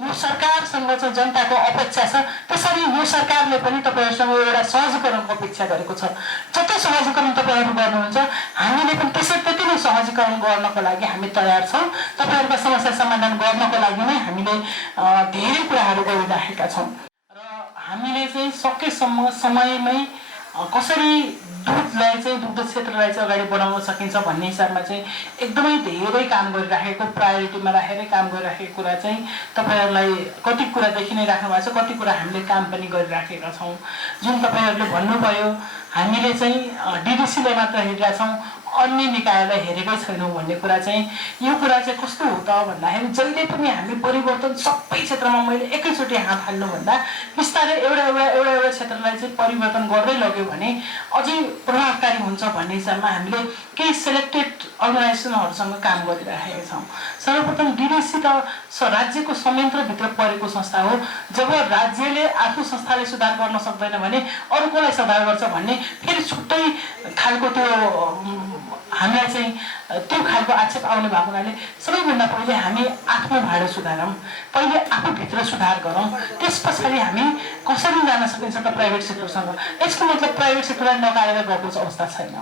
यो सरकारसँग चाहिँ जनताको अपेक्षा छ, त्यसरी यो सरकारले पनि तपाईँहरूसँग एउटा सहजीकरणको अपेक्षा गरेको छ। जति सहजीकरण तपाईँहरू गर्नुहुन्छ हामीले पनि त्यति नै सहजीकरण गर्नको लागि हामी तयार छौँ। तपाईँहरूका समस्या समाधान गर्नको लागि नै हामीले धेरै कुराहरू गरिराखेका छौँ र हामीले चाहिँ सकेसम्म समयमै कसरी दुधलाई चाहिँ दुग्ध क्षेत्रलाई चाहिँ अगाडि बढाउन सकिन्छ भन्ने हिसाबमा चाहिँ एकदमै धेरै काम गरिराखेको, प्रायोरिटीमा राखेरै काम गरिराखेको कुरा चाहिँ तपाईँहरूलाई कति कुरादेखि नै राख्नु भएको छ, कति कुरा हामीले काम पनि गरिराखेका छौँ। जुन तपाईँहरूले भन्नुभयो हामीले चाहिँ डिडिसीलाई मात्र हेरिरहेका छौँ, अन्य निकायलाई हेरेकै छैनौँ भन्ने कुरा चाहिँ यो कुरा चाहिँ कस्तो हो त भन्दाखेरि जहिले पनि हामी परिवर्तन सबै क्षेत्रमा मैले एकैचोटि हात हाल्नुभन्दा बिस्तारै एउटा क्षेत्रलाई चाहिँ परिवर्तन गर्दै लग्यो भने अझै प्रभावकारी हुन्छ भन्ने हिसाबमा हामीले केही सेलेक्टेड अर्गनाइजेसनहरूसँग काम गरिराखेका छौँ। सर्वप्रथम डिडिसी त राज्यको संयन्त्रभित्र परेको संस्था हो। जब राज्यले आफ्नो संस्थाले सुधार गर्न सक्दैन भने अरू कसलाई सुधार गर्छ भन्ने फेरि छुट्टै खालको त्यो हामीलाई चाहिँ त्यो खालको आक्षेप आउने भएको हुनाले सबैभन्दा पहिले हामी आफ्नो भाँडो सुधारौँ, पहिले आफूभित्र सुधार गरौँ, त्यस पछाडि हामी कसरी जान सकिन्छ त प्राइभेट सेक्टरसँग। यसको मतलब प्राइभेट सेक्टरलाई नकारेर गएको अवस्था छैन।